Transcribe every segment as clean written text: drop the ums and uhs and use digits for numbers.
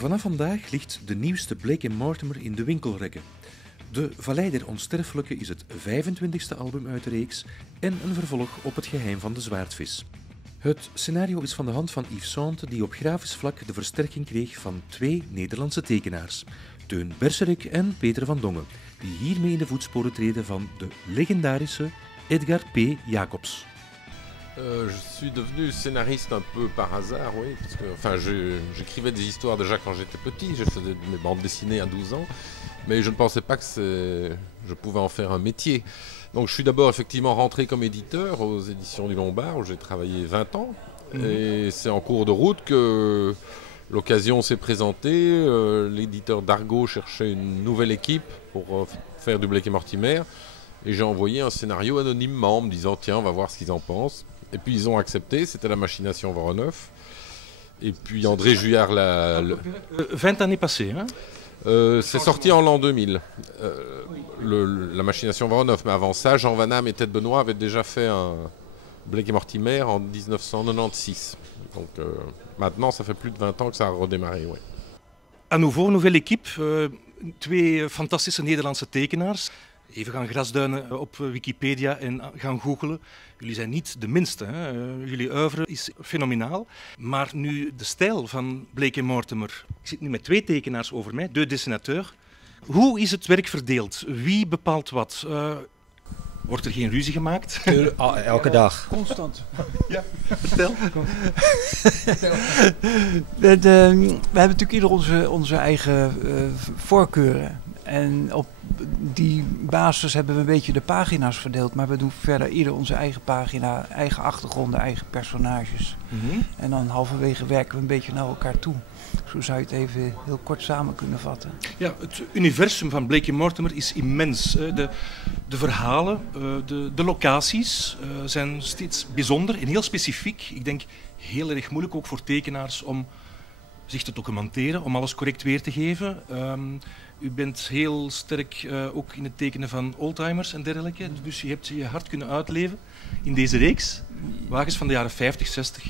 Vanaf vandaag ligt de nieuwste Blake & Mortimer in de winkelrekken. De Vallei der Onsterfelijken is het 25e album uit de reeks en een vervolg op Het Geheim van de Zwaardvis. Het scenario is van de hand van Yves Sante, die op grafisch vlak de versterking kreeg van 2 Nederlandse tekenaars, Teun Berserik en Peter van Dongen, die hiermee in de voetsporen treden van de legendarische Edgar P. Jacobs. Je suis devenu scénariste un peu par hasard, oui, parce que j'écrivais des histoires déjà quand j'étais petit, je faisais mes bandes dessinées à 12 ans, mais je ne pensais pas que je pouvais en faire un métier. Donc je suis d'abord effectivement rentré comme éditeur aux éditions du Lombard, où j'ai travaillé 20 ans, et c'est en cours de route que l'occasion s'est présentée. L'éditeur d'Argo cherchait une nouvelle équipe pour faire du Blake & Mortimer, et j'ai envoyé un scénario anonymement en me disant tiens, on va voir ce qu'ils en pensent. Et puis ils ont accepté, c'était La Machination Voronov. Et puis André Juillard l'a... 20 années passées, hein? C'est sorti en l'an 2000, La Machination Voronov. Mais avant ça, Jean Van Damme et Ted Benoît avaient déjà fait un Blake & Mortimer en 1996. Donc maintenant, ça fait plus de 20 ans que ça a redémarré. Ouais. À nouveau, nouvelle équipe. 2 fantastische Nederlandse tekenaars. Even gaan grasduinen op Wikipedia en gaan googlen. Jullie zijn niet de minste. Hè? Jullie oeuvre is fenomenaal. Maar nu de stijl van Blake & Mortimer. Ik zit nu met 2 tekenaars over mij, 2 dessinateurs. Hoe is het werk verdeeld? Wie bepaalt wat? Wordt er geen ruzie gemaakt? Elke dag. Constant. Ja, vertel. We hebben natuurlijk ieder onze eigen voorkeuren. En op die basis hebben we een beetje de pagina's verdeeld. Maar we doen verder ieder onze eigen pagina, eigen achtergronden, eigen personages. En dan halverwege werken we een beetje naar elkaar toe. Zo zou je het even heel kort samen kunnen vatten. Ja, het universum van Blake & Mortimer is immens. De verhalen, de locaties zijn steeds bijzonder en heel specifiek. Ik denk heel erg moeilijk ook voor tekenaars om zich te documenteren, om alles correct weer te geven. U bent heel sterk ook in het tekenen van oldtimers en dergelijke. Dus je hebt je hart kunnen uitleven in deze reeks. Wagens van de jaren 50, 60.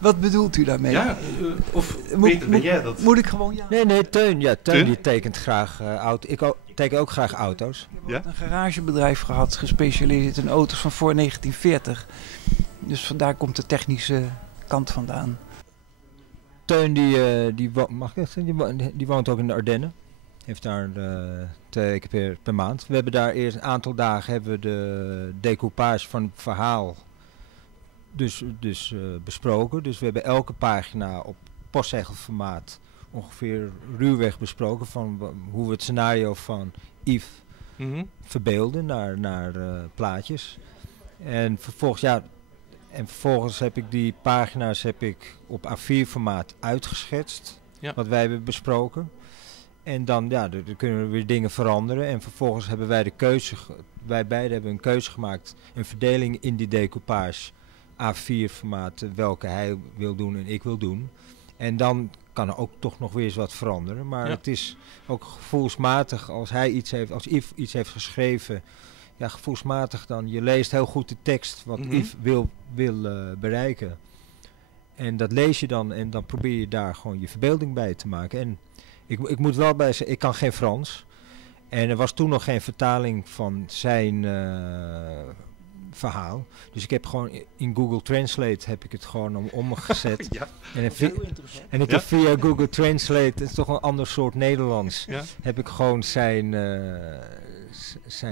Wat bedoelt u daarmee? Ja, of Peter, ben jij dat? Moet ik gewoon ja? Nee, Teun. Ja, Teun die tekent graag auto's. Ik teken ook graag auto's. Ik heb een garagebedrijf gehad, gespecialiseerd in auto's van voor 1940. Dus vandaar komt de technische kant vandaan. Teun die woont ook in de Ardennen. Heeft daar 2 keer per maand. We hebben daar eerst een aantal dagen de decoupage van het verhaal besproken. Dus we hebben elke pagina op postzegelformaat ongeveer ruwweg besproken van hoe we het scenario van Yves verbeelden naar plaatjes. En vervolgens heb ik die pagina's op A4-formaat uitgeschetst, wat wij hebben besproken. En dan kunnen we weer dingen veranderen. En vervolgens hebben wij beiden hebben een keuze gemaakt, een verdeling in die decoupage A4-formaat, welke hij wil doen en ik wil doen. En dan kan er ook toch nog weer eens wat veranderen. Maar het is ook gevoelsmatig, als Yves iets heeft geschreven, ja, gevoelsmatig dan. Je leest heel goed de tekst wat Yves wil bereiken. En dat lees je dan en dan probeer je daar gewoon je verbeelding bij te maken. En ik moet wel bij zeggen, ik kan geen Frans. En er was toen nog geen vertaling van zijn verhaal. Dus ik heb gewoon in Google Translate heb ik het gewoon omgezet. En ik heb via Google Translate, het is toch een ander soort Nederlands, heb ik gewoon zijn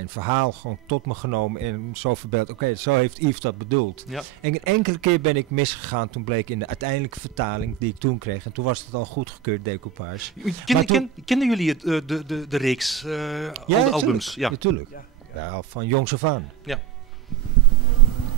verhaal gewoon tot me genomen en zo verbeeld. Oké, zo heeft Yves dat bedoeld. Ja. En een enkele keer ben ik misgegaan, toen bleek in de uiteindelijke vertaling die ik toen kreeg. En toen was het al goedgekeurd decoupage. Kennen jullie de reeks, al de albums? Ja, natuurlijk. Ja, van jongs af aan. Ja.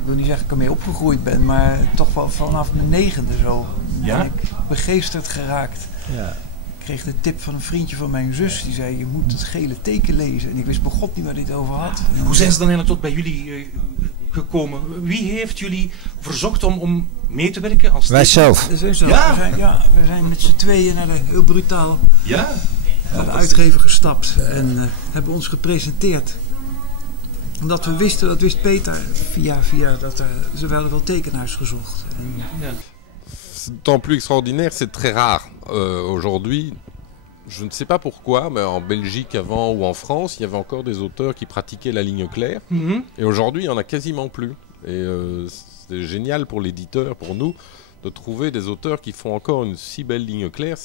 Ik wil niet zeggen dat ik ermee opgegroeid ben, maar toch wel vanaf mijn 9e zo ben ik begeesterd geraakt. Ja. Ik kreeg de tip van een vriendje van mijn zus, die zei je moet het gele teken lezen. En ik wist begot niet waar dit over had. Hoe zijn ze dan eigenlijk tot bij jullie gekomen? Wie heeft jullie verzocht om mee te werken? Als wij zelf. We zijn met z'n tweeën heel brutaal naar de uitgever gestapt en hebben ons gepresenteerd. Omdat we wisten, dat wist Peter via dat ze hadden wel tekenaars gezocht. c'est d'autant plus extraordinaire, c'est très rare aujourd'hui. Je ne sais pas pourquoi, mais en Belgique avant ou en France, il y avait encore des auteurs qui pratiquaient la ligne claire. Et aujourd'hui, il n'y en a quasiment plus. Et c'est génial pour l'éditeur, pour nous, de trouver des auteurs qui font encore une si belle ligne claire.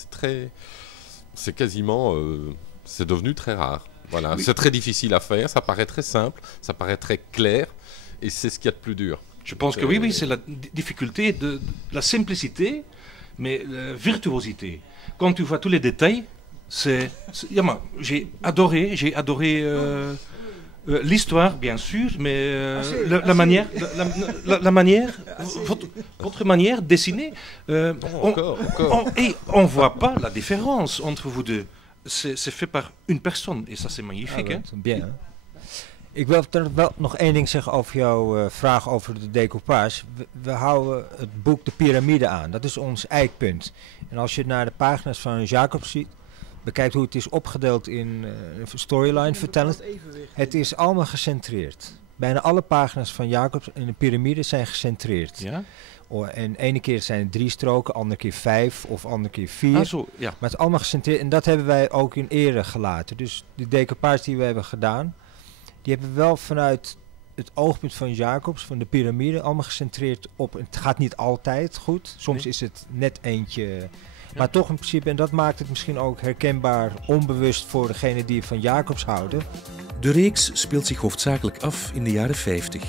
C'est quasiment... c'est devenu très rare. Voilà. Oui. C'est très difficile à faire, ça paraît très simple, ça paraît très clair, et c'est ce qu'il y a de plus dur. Je pense que oui, c'est la difficulté de la simplicité, mais la virtuosité. Quand tu vois tous les détails, j'ai adoré l'histoire, bien sûr, mais la manière, votre manière de dessiner, on voit pas la différence entre vous deux. C'est fait par une persoon, et ça c'est magnifique. Ja, bien. Ik wil wel nog één ding zeggen over jouw vraag over de decoupage. We houden het boek De Piramide aan. Dat is ons eikpunt. En als je naar de pagina's van Jacobs ziet, bekijkt hoe het is opgedeeld in storyline vertellen. Het is allemaal gecentreerd. Bijna alle pagina's van Jacobs in de Piramide zijn gecentreerd. Ja? En ene keer zijn het 3 stroken, andere keer 5 of andere keer 4. Zo, ja. Maar het is allemaal gecentreerd. En dat hebben wij ook in ere gelaten. Dus de decoupage die we hebben gedaan, die hebben we wel vanuit het oogpunt van Jacobs, van de Piramide, allemaal gecentreerd op. Het gaat niet altijd goed. Soms is het net eentje. Maar toch in principe, en dat maakt het misschien ook herkenbaar onbewust voor degenen die van Jacobs houden. De reeks speelt zich hoofdzakelijk af in de jaren 50.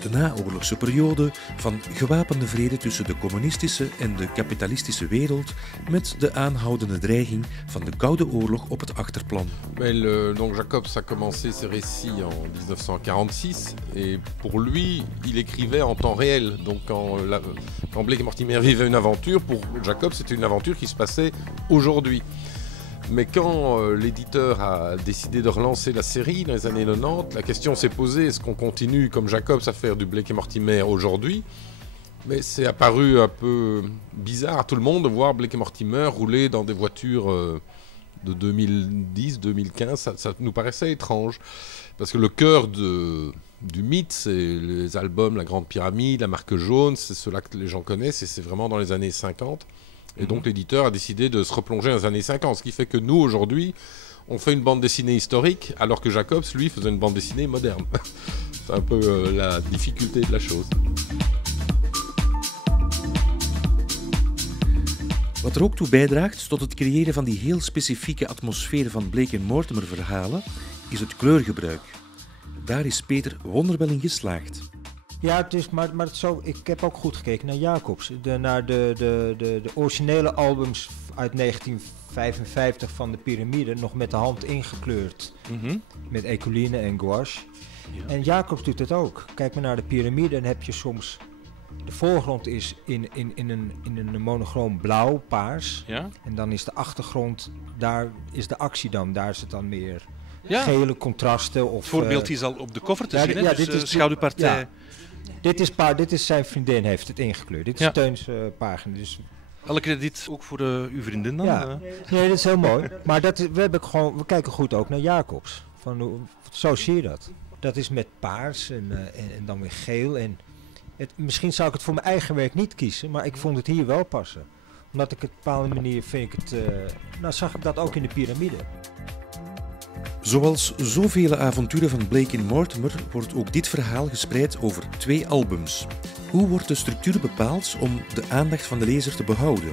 De naoorlogse periode van gewapende vrede tussen de communistische en de kapitalistische wereld met de aanhoudende dreiging van de Koude Oorlog op het achterplan. Donc Jacobs a commencé ses récits en 1946 et pour lui, il écrivait en temps réel. Donc quand Blake et Mortimer vivaient une aventure, pour Jacobs c'était une aventure qui se passait aujourd'hui. Mais quand l'éditeur a décidé de relancer la série dans les années 90, la question s'est posée, est-ce qu'on continue comme Jacobs à faire du Blake et Mortimer aujourd'hui? Mais c'est apparu un peu bizarre à tout le monde de voir Blake et Mortimer rouler dans des voitures de 2010-2015. Ça nous paraissait étrange, parce que le cœur du mythe, c'est les albums La Grande Pyramide, La Marque Jaune, c'est ceux-là que les gens connaissent, et c'est vraiment dans les années 50. Et donc l'éditeur a décidé de se replonger dans les années 50, ce qui fait que nous, aujourd'hui, on fait une bande dessinée historique, alors que Jacobs, lui, faisait une bande dessinée moderne. C'est un peu la difficulté de la chose. Wat er ook toe bijdraagt tot het creëren van die heel specifieke atmosfeer van Blake en Mortimer verhalen, is het kleurgebruik. Daar is Peter wonderwel in geslaagd. Ja, het is, maar het zo, ik heb ook goed gekeken naar Jacobs. Naar de originele albums uit 1955 van de Piramide, nog met de hand ingekleurd. Met Ecoline en gouache. Ja. En Jacobs doet het ook. Kijk maar naar de Piramide en heb je soms... De voorgrond is in een monochroom blauw, paars. Ja? En dan is de achtergrond, daar is de actie dan. Daar is het dan meer gele contrasten. Of, het voorbeeld is al op de cover te zien, dus dit is schaduwpartij. Ja. Dit is zijn vriendin, heeft het ingekleurd. Dit is Teuns pagina. Dus... Alle krediet ook voor uw vriendin dan? Ja, nee, dat is heel mooi. Maar we kijken goed ook naar Jacobs. Zo zie je dat. Dat is met paars en dan weer geel. En misschien zou ik het voor mijn eigen werk niet kiezen, maar ik vond het hier wel passen. Omdat ik het op een bepaalde manier zag ik dat ook in de Piramide. Zoals zoveel avonturen van Blake en Mortimer wordt ook dit verhaal gespreid over 2 albums. Hoe wordt de structuur bepaald om de aandacht van de lezer te behouden?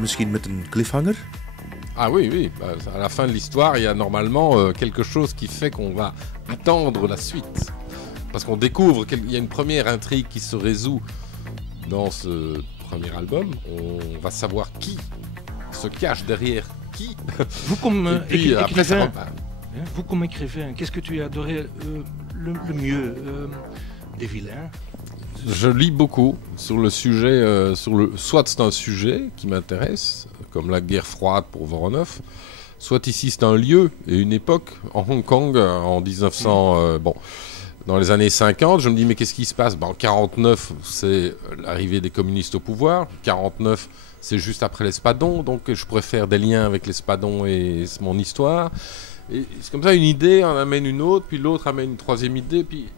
Misschien met een cliffhanger? Ah oui. À la fin de l'histoire, il y a normalement quelque chose qui fait qu'on va attendre la suite. Parce qu'on découvre qu'il y a une première intrigue qui se résout dans ce premier album. On va savoir qui se cache derrière qui. Vous comme écrivain, vous comme écrivain, qu'est-ce que tu as adoré le mieux des vilains? Je lis beaucoup sur le sujet, soit c'est un sujet qui m'intéresse, comme la guerre froide pour Voronov, soit ici c'est un lieu et une époque, en Hong Kong en 1900... Dans les années 50, je me dis mais qu'est-ce qui se passe? En 49, c'est l'arrivée des communistes au pouvoir. 49, c'est juste après l'Espadon, donc je pourrais faire des liens avec l'Espadon et mon histoire. Et c'est comme ça, une idée en amène une autre, puis l'autre amène une troisième idée, puis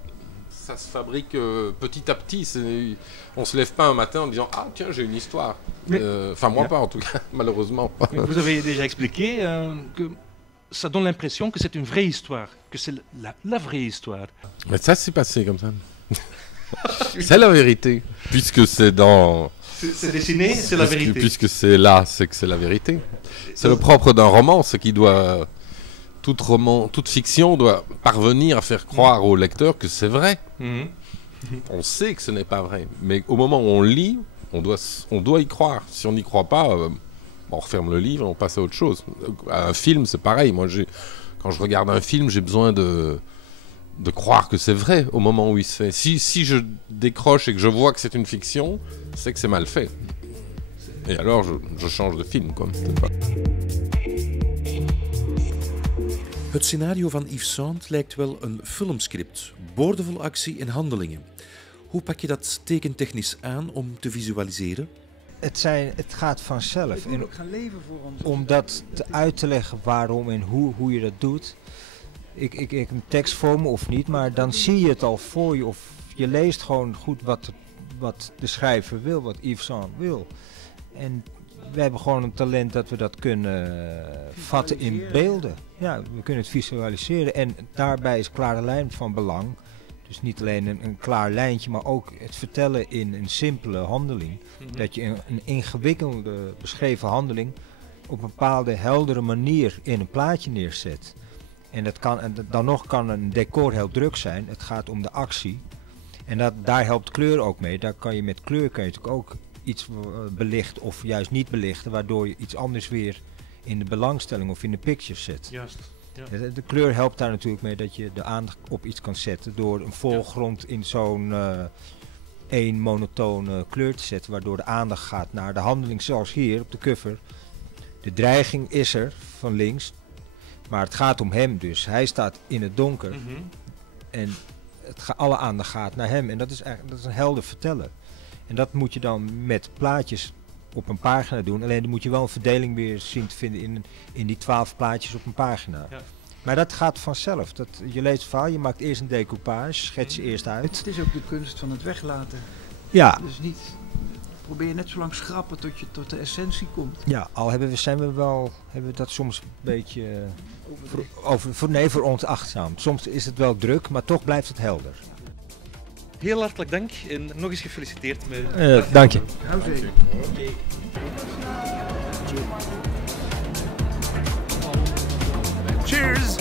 ça se fabrique petit à petit. On se lève pas un matin en disant « Ah tiens, j'ai une histoire ». Enfin, moi pas en tout cas, malheureusement. Vous avez déjà expliqué que ça donne l'impression que c'est une vraie histoire, que c'est la vraie histoire. Mais ça s'est passé comme ça. C'est la vérité, puisque c'est dans... C'est dessiné, c'est la vérité. Puisque c'est là, c'est que c'est la vérité. C'est le propre d'un roman, ce qui doit... Toute fiction doit parvenir à faire croire au lecteur que c'est vrai. On sait que ce n'est pas vrai, mais au moment où on lit, on doit y croire. Si on n'y croit pas, on referme le livre et on passe à autre chose. Un film, c'est pareil. Moi, quand je regarde un film, j'ai besoin de croire que c'est vrai au moment où il se fait. Si je décroche et que je vois que c'est une fiction, c'est que c'est mal fait. Et alors, je change de film, quoi. Het scenario van Yves Saint lijkt wel een filmscript, boordevol actie en handelingen. Hoe pak je dat tekentechnisch aan om te visualiseren? Het gaat vanzelf. En om dat uit te leggen waarom en hoe je dat doet. Ik heb een tekst voor me of niet, maar dan zie je het al voor je. Of je leest gewoon goed wat de schrijver wil, wat Yves Saint wil. En we hebben gewoon een talent dat we dat kunnen vatten in beelden. Ja, we kunnen het visualiseren en daarbij is klare lijn van belang. Dus niet alleen een klaar lijntje, maar ook het vertellen in een simpele handeling. Dat je een ingewikkelde beschreven handeling op een bepaalde heldere manier in een plaatje neerzet. En dan nog kan een decor heel druk zijn. Het gaat om de actie. En daar helpt kleur ook mee. Met kleur kan je natuurlijk ook iets belichten of juist niet belichten, waardoor je iets anders weer in de belangstelling of in de picture zet. Juist. Ja. De kleur helpt daar natuurlijk mee dat je de aandacht op iets kan zetten door een voorgrond in zo'n één monotone kleur te zetten, waardoor de aandacht gaat naar de handeling zoals hier op de cover. De dreiging is er van links, maar het gaat om hem dus. Hij staat in het donker en alle aandacht gaat naar hem en dat is een helder vertellen. En dat moet je dan met plaatjes op een pagina doen. Alleen dan moet je wel een verdeling weer zien te vinden in die 12 plaatjes op een pagina. Ja. Maar dat gaat vanzelf. Je leest het verhaal, je maakt eerst een decoupage, schets je eerst uit. Het is ook de kunst van het weglaten. Ja. Dus niet, probeer net zo lang schrappen tot je tot de essentie komt. Ja, al hebben we dat soms een beetje veronachtzaam. Soms is het wel druk, maar toch blijft het helder. Heel hartelijk dank en nog eens gefeliciteerd met... Dank je. Cheers!